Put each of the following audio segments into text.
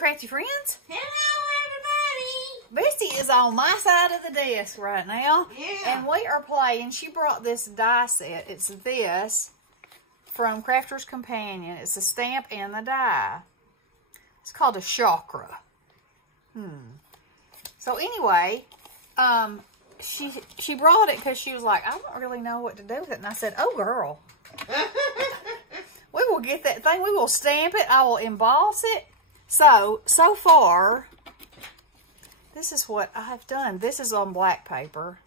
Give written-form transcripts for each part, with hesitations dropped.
crafty friends. Hello, everybody. Bestie is on my side of the desk right now. Yeah. And we are playing. She brought this die set. It's this from Crafter's Companion. It's a stamp and the die. It's called a chakra. So anyway, she brought it because she was like, I don't really know what to do with it. And I said, oh, girl. We will get that thing. We will stamp it. I will emboss it. So far, this is what I've done. This is on black paper.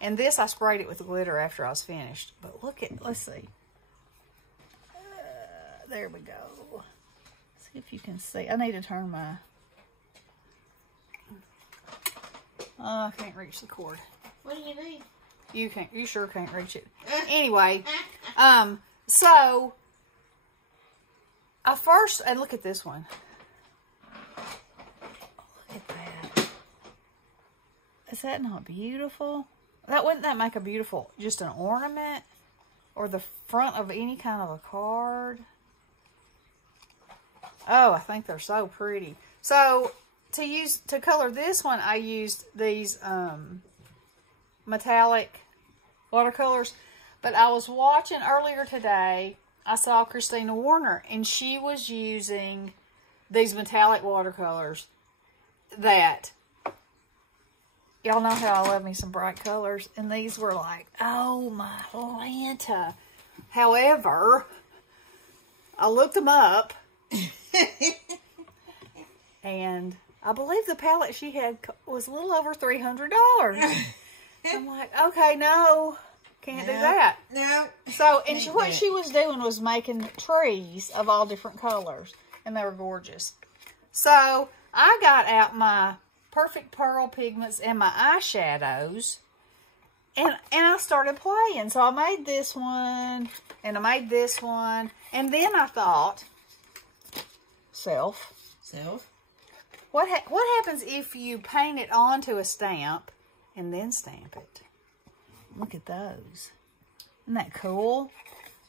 And this, I sprayed it with glitter after I was finished. But look at, let's see. There we go. See if you can see. I need to turn my... I can't reach the cord. What do you need? You sure can't reach it. Anyway, so I first, and look at this one. Look at that. Is that not beautiful? Wouldn't that make a beautiful, just an ornament or the front of any kind of a card? Oh, I think they're so pretty. So to color this one, I used these metallic watercolors. But I was watching earlier today, I saw Christina Warner, and she was using these metallic watercolors that, y'all know how I love me some bright colors, and these were like, oh my Lanta. However, I looked them up, and I believe the palette she had was a little over $300. I'm like, okay, no, can't do that. No. So, and what she was doing was making trees of all different colors, and they were gorgeous. So, I got out my Perfect Pearl pigments and my eyeshadows, and I started playing. So, I made this one, and I made this one, and then I thought, what happens if you paint it onto a stamp and then stamp it? Look at those. Isn't that cool?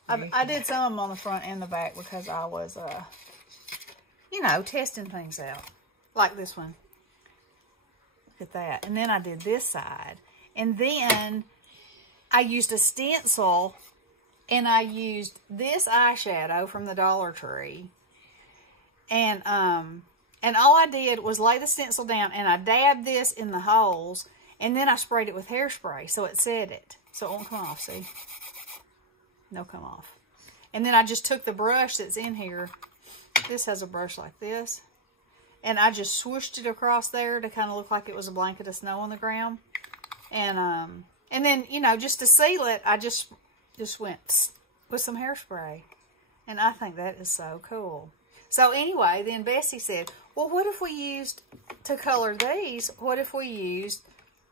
I did some of them on the front and the back because I was, you know, testing things out. Like this one. Look at that. And then I did this side. And then I used a stencil, and I used this eyeshadow from the Dollar Tree. And all I did was lay the stencil down, and I dabbed this in the holes, and then I sprayed it with hairspray, so it set it. So it won't come off, see? No come off. And then I just took the brush that's in here. This has a brush like this. And I just swooshed it across there to kind of look like it was a blanket of snow on the ground. And then, you know, just to seal it, I just went with some hairspray. And I think that is so cool. So anyway, then Bessie said, well, what if we used, to color these, what if we used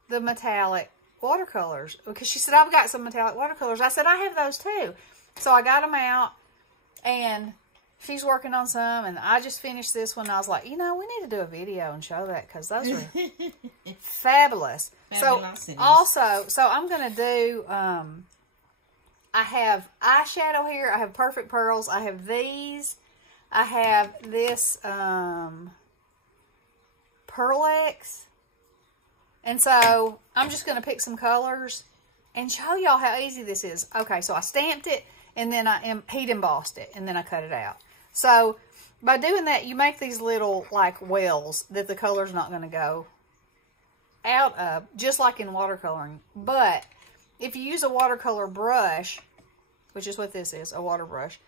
the metallic watercolors? Because she said, I've got some metallic watercolors. I said, I have those too. So I got them out, and she's working on some, and I just finished this one. I was like, you know, we need to do a video and show that, because those are fabulous. So I'm going to do, I have eyeshadow here. I have Perfect Pearls. I have these. I have this Pearl-X. And so I'm just going to pick some colors and show y'all how easy this is. Okay, so I stamped it, and then I heat embossed it, and then I cut it out. So by doing that, you make these little like wells that the color's not going to go out of, just like in watercoloring. But if you use a watercolor brush, which is what this is, a water brush,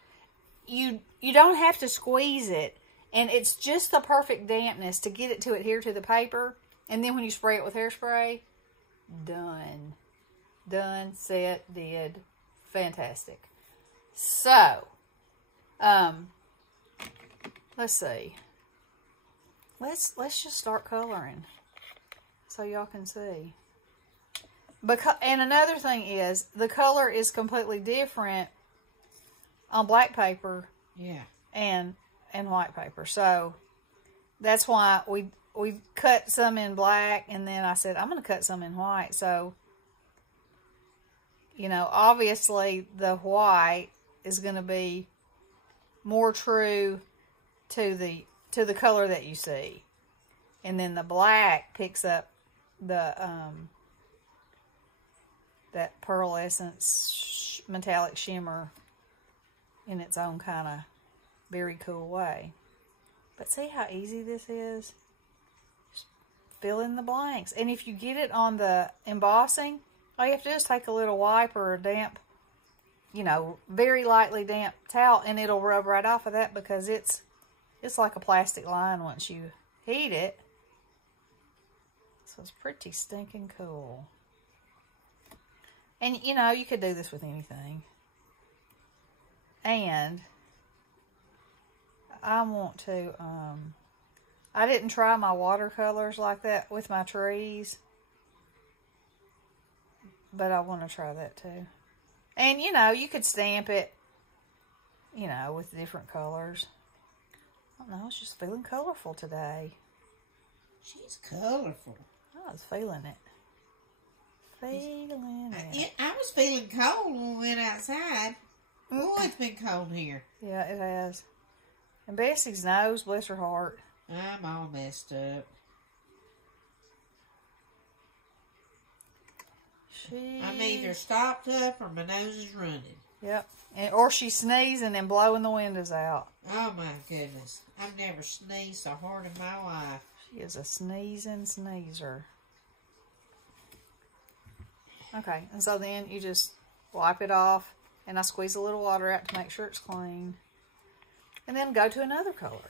you don't have to squeeze it, and it's just the perfect dampness to get it to adhere to the paper. And then when you spray it with hairspray, done. Done, set, did. Fantastic. So, let's see. Let's just start coloring so y'all can see. And another thing is, the color is completely different on black paper, and white paper. So that's why we cut some in black, and then I said I'm going to cut some in white. So, you know, obviously the white is going to be more true to the to the color that you see. And then the black picks up the that pearlescent metallic shimmer in its own kind of very cool way. But see how easy this is? Just fill in the blanks. And if you get it on the embossing, all you have to do is take a little wipe or a damp, you know, very lightly damp towel, and it'll rub right off of that, because it's like a plastic line once you heat it. So it's pretty stinking cool. And, you know, you could do this with anything. And I want to, I didn't try my watercolors like that with my trees, but I want to try that too. And, you know, you could stamp it, you know, with different colors. I don't know, I was just feeling colorful today. She's colorful. I was feeling it. Feeling it. I was feeling cold when we went outside. Oh, it's been cold here. Yeah, it has. And Bessie's nose, bless her heart. I'm all messed up. I'm either stopped up or my nose is running. Yep. Or she's sneezing and blowing the windows out. Oh my goodness. I've never sneezed so hard in my life. She is a sneezing sneezer. Okay, and so then you just wipe it off, and I squeeze a little water out to make sure it's clean. And then go to another color.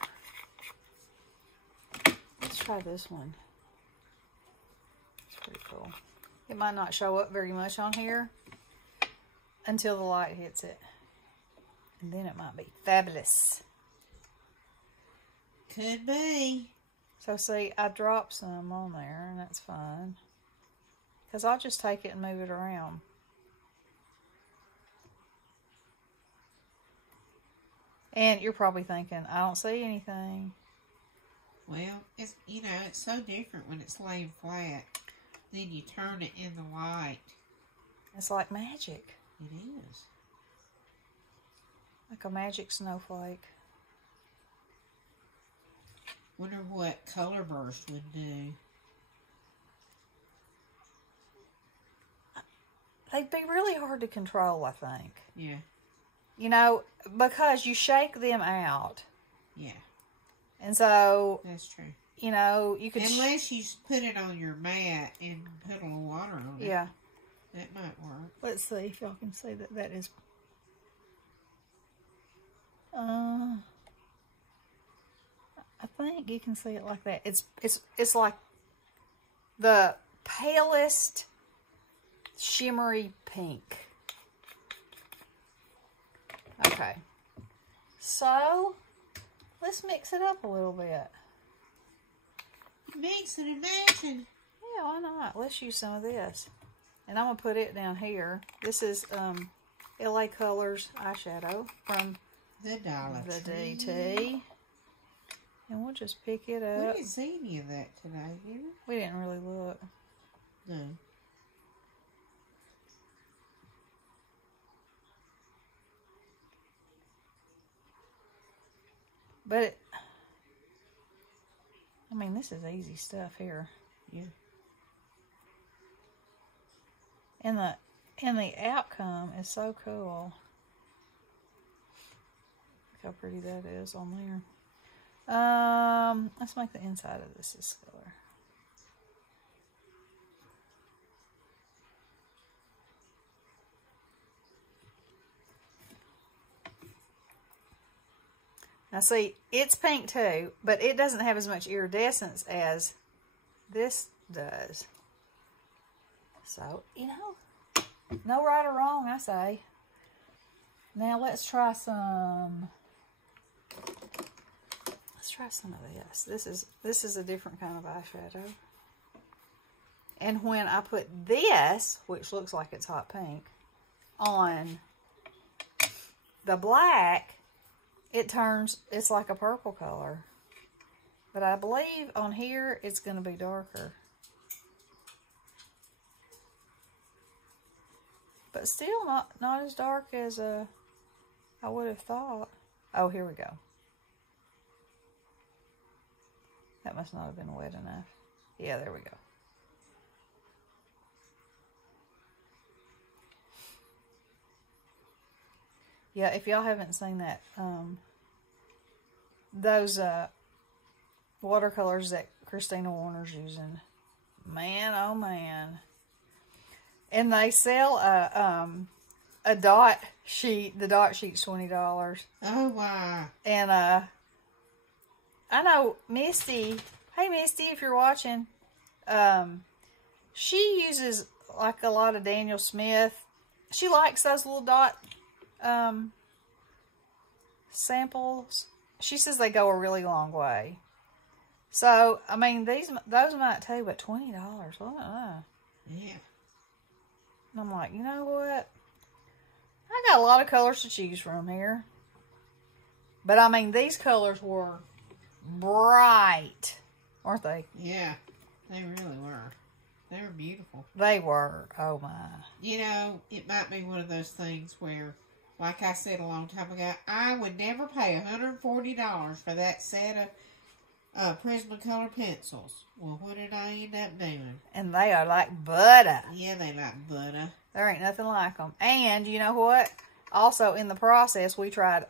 Let's try this one. It's pretty cool. It might not show up very much on here until the light hits it. And then it might be fabulous. Could be. So see, I dropped some on there, and that's fine. Because I'll just take it and move it around. And you're probably thinking, I don't see anything. Well, it's, you know, it's so different when it's laying flat. Then you turn it in the light. It's like magic. It is. Like a magic snowflake. Wonder what color burst would do. They'd be really hard to control, I think. Yeah. You know, because you shake them out. Yeah. And so... That's true. You know, you could... Unless you put it on your mat and put a little water on it. Yeah. That might work. Let's see if y'all can see that that is... I think you can see it like that. It's like the palest shimmery pink. Okay. So, let's mix it up a little bit. Mixing and matching. Yeah, why not? Let's use some of this. And I'm going to put it down here. This is LA Colors eyeshadow from the Dollar Tree. DT. And we'll just pick it up. We didn't see any of that today, did we? We didn't really look. No. But, I mean, this is easy stuff here. Yeah. And the outcome is so cool. Look how pretty that is on there. Let's make the inside of this color. Now see, it's pink too, but it doesn't have as much iridescence as this does. So, you know, no right or wrong, I say. Now let's try some. Let's try some of this. This is a different kind of eyeshadow. And when I put this, which looks like it's hot pink, on the black, it's like a purple color. But I believe on here, it's going to be darker. But still not as dark as I would have thought. Oh, here we go. must not have been wet enough. Yeah, there we go. Yeah, if y'all haven't seen that, those watercolors that Christina Warner's using, man, oh man. And they sell a dot sheet. The dot sheet's $20. Oh, wow. And I know Misty, hey Misty, if you're watching, she uses like a lot of Daniel Smith. She likes those little dot samples. She says they go a really long way. So, I mean, those might too, but $20, well, Yeah. And I'm like, you know what? I got a lot of colors to choose from here. But, I mean, these colors were bright, weren't they? Yeah, they really were. They were beautiful. They were. Oh, my. You know, it might be one of those things where, like I said a long time ago, I would never pay $140 for that set of Prismacolor pencils. Well, what did I end up doing? And they are like butter. Yeah, they like butter. There ain't nothing like them. And, you know what? Also, in the process, we tried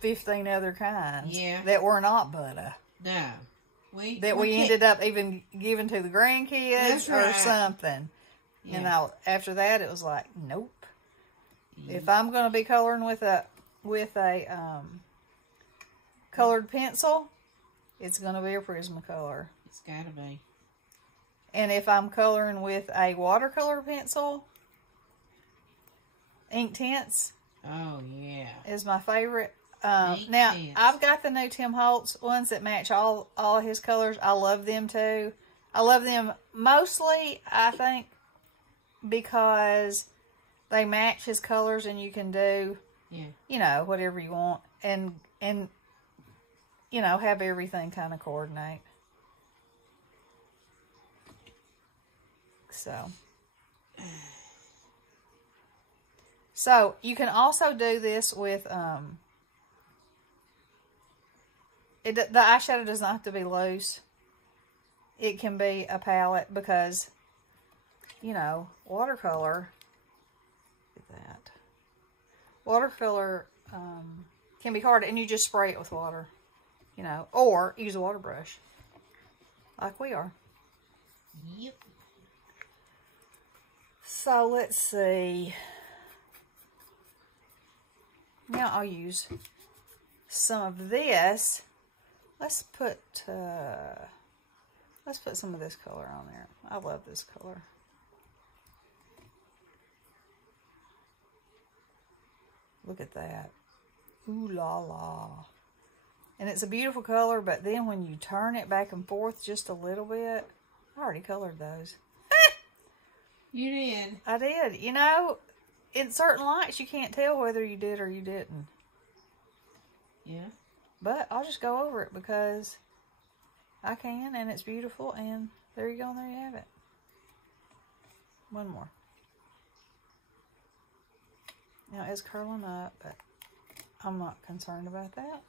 15 other kinds that were not butter. No. We ended up even giving to the grandkids or something. Yeah. You know, after that, it was like, nope. Yeah. If I'm going to be coloring with a colored pencil, it's going to be a Prismacolor. It's got to be. And if I'm coloring with a watercolor pencil, Inktense. Oh, yeah. Is my favorite. Now, I've got the new Tim Holtz ones that match all his colors. I love them too. I love them mostly, I think, because they match his colors and you can do, you know, whatever you want. And you know, have everything kind of coordinate. So you can also do this with, the eyeshadow does not have to be loose. It can be a palette because, you know, watercolor, look at that. Watercolor can be hard, and you just spray it with water, you know, or use a water brush like we are. Yep. So let's see. Now I'll use some of this. Let's put some of this color on there. I love this color. Look at that. Ooh la la. And it's a beautiful color, but then when you turn it back and forth just a little bit, I already colored those. You did. I did. You know, in certain lights you can't tell whether you did or you didn't. Yeah. But I'll just go over it because I can, and it's beautiful, and there you go, and there you have it. One more. Now it's curling up, but I'm not concerned about that.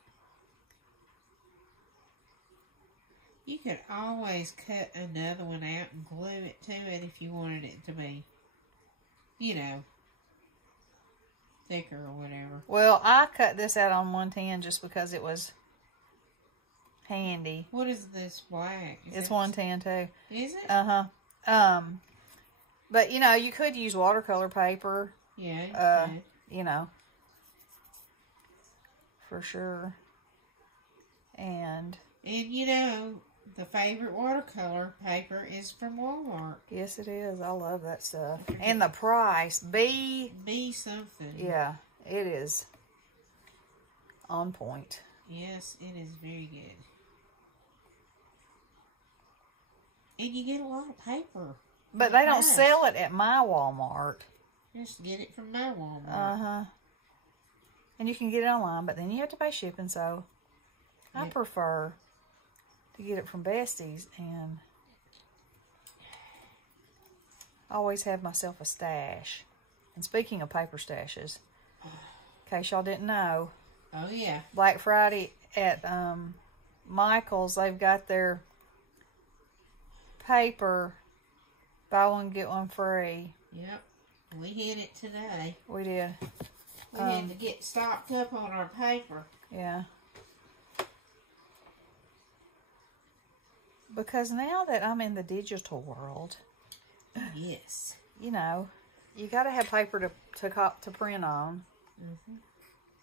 You could always cut another one out and glue it to it if you wanted it to be, you know, thicker or whatever. Well, I cut this out on 110 just because it was handy. What is this black? It's 110 too. Is it? Uh-huh. But, you know, you could use watercolor paper. Yeah, you know, for sure. And you know, the favorite watercolor paper is from Walmart. Yes, it is. I love that stuff. And the price, be something. Yeah, it is on point. Yes, it is very good. And you get a lot of paper. But they don't sell it at my Walmart. Just get it from my Walmart. Uh-huh. And you can get it online, but then you have to pay shipping, so I prefer to get it from Bestie's, and I always have myself a stash. And speaking of paper stashes, in case y'all didn't know, oh yeah, Black Friday at Michael's, they've got their paper, buy one, get one free. Yep. We hit it today. We did. We had to get stocked up on our paper. Yeah. Because now that I'm in the digital world, yes, you know, you got to have paper to print on. Mm-hmm.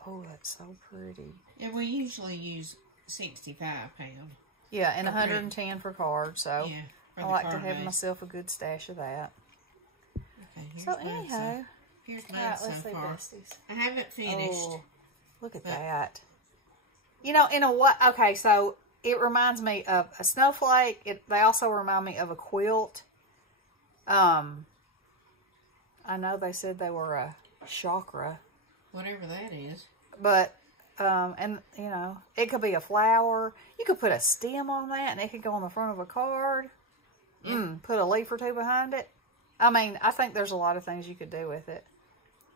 Oh, that's so pretty. And we usually use 65 pound. Yeah, and 110 for cards. So yeah, I like to have myself a good stash of that. Okay, so anyhow, here's mine right, so let's see far. Besties. I haven't finished. Oh, look at that. You know, in a what? Okay, so it reminds me of a snowflake. They also remind me of a quilt. I know they said they were a chakra. Whatever that is. But, and, you know, it could be a flower. You could put a stem on that, and it could go on the front of a card. Yep. Put a leaf or two behind it. I mean, I think there's a lot of things you could do with it.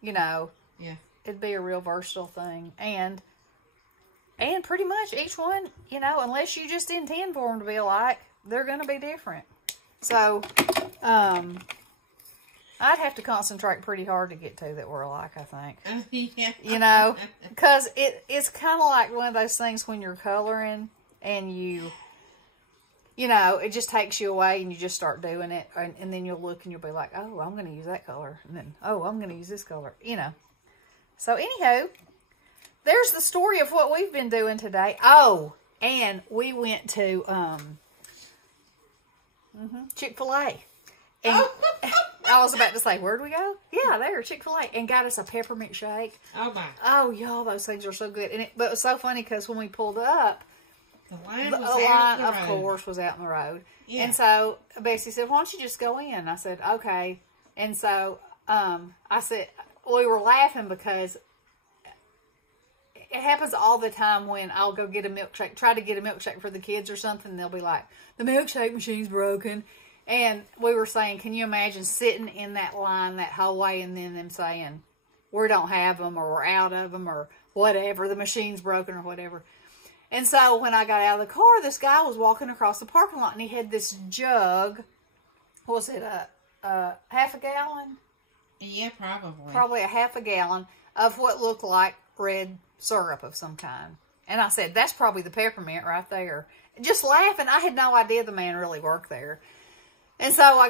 You know. Yeah. It'd be a real versatile thing. And pretty much each one, you know, unless you just intend for them to be alike, they're going to be different. So, I'd have to concentrate pretty hard to get two that were alike, I think. Yeah. You know, because it's kind of like one of those things when you're coloring and you know, it just takes you away and you just start doing it. And then you'll look and you'll be like, oh, I'm going to use that color. And then, oh, I'm going to use this color, you know. So, anyhow, there's the story of what we've been doing today. Oh, and we went to Chick-fil-A. And I was about to say, where'd we go? Yeah, there, Chick-fil-A. And got us a peppermint shake. Oh, my. Oh, y'all, those things are so good. But it was so funny because when we pulled up, the line of course, was out in the road. Yeah. And so Bessie said, why don't you just go in? I said, okay. And so I said, we were laughing because it happens all the time when I'll go get a milkshake, try to get a milkshake for the kids or something, and they'll be like, the milkshake machine's broken. And we were saying, can you imagine sitting in that line that whole way and then them saying, we don't have them or we're out of them or whatever, the machine's broken or whatever. And so when I got out of the car, this guy was walking across the parking lot and he had this jug. What was it, half a gallon? Yeah, probably. Probably a half a gallon of what looked like red syrup of some kind. And I said, that's probably the peppermint right there. Just laughing. I had no idea the man really worked there. And so I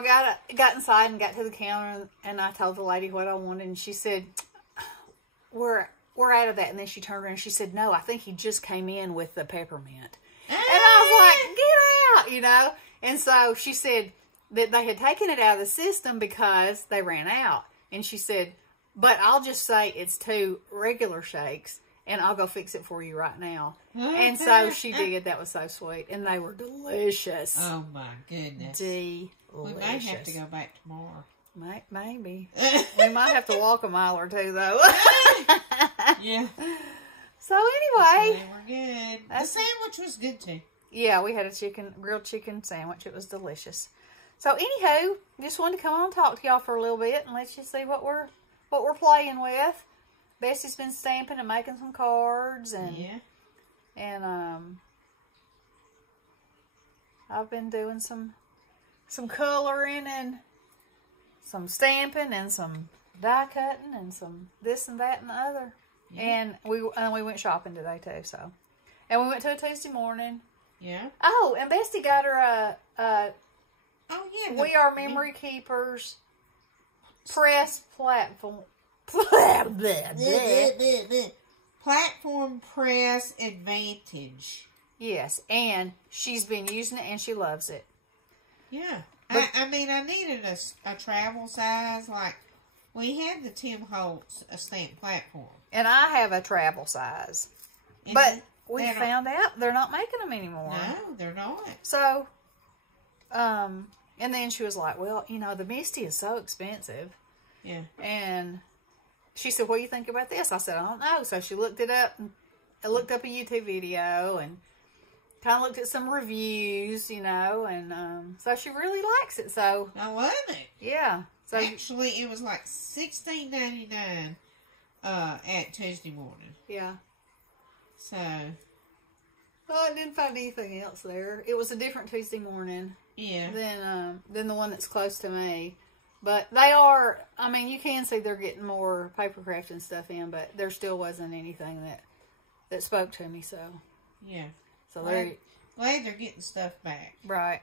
got inside and got to the counter and I told the lady what I wanted. And she said, we're out of that. And then she turned around and she said, no, I think he just came in with the peppermint. And I was like, get out, you know. And so she said that they had taken it out of the system because they ran out. And she said, but I'll just say it's 2 regular shakes and I'll go fix it for you right now. And so she did. That was so sweet. And they were delicious. Oh, my goodness. Delicious. We may have to go back tomorrow. Maybe. We might have to walk a mile or 2, though. Yeah. So, anyway. They were good. The sandwich was good, too. Yeah, we had a grilled chicken sandwich. It was delicious. So, anywho, just wanted to come on and talk to y'all for a little bit and let you see what we're playing with. Bessie's been stamping and making some cards and I've been doing some coloring and some stamping and some die cutting and some this and that and the other. Yeah. And we went shopping today too. So, and we went to a Tuesday morning. Yeah. Oh, and Bestie got her We Are Memory Keepers press platform. Platform Press Advantage. Yes, and she's been using it and she loves it. Yeah. I mean, I needed a travel size. Like, we had the Tim Holtz stamp platform. And I have a travel size. And but we found out they're not making them anymore. No, they're not. So, and then she was like, well, you know, the Misty is so expensive. Yeah. And she said, what do you think about this? I said, I don't know. So she looked it up and looked up a YouTube video and kind of looked at some reviews, you know, and so she really likes it. So I love it. Yeah. So actually, it was like $16.99 at Tuesday morning. Yeah. So Oh, I didn't find anything else there. It was a different Tuesday morning. Yeah. Than the one that's close to me. But they are, I mean, you can see they're getting more paper craft and stuff in, but there still wasn't anything that spoke to me, so. Yeah. So glad they're getting stuff back. Right.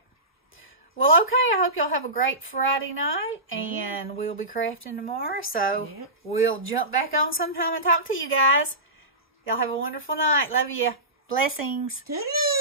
Well, okay, I hope y'all have a great Friday night, and we'll be crafting tomorrow, so we'll jump back on sometime and talk to you guys. Y'all have a wonderful night. Love you. Blessings. Toodaloo.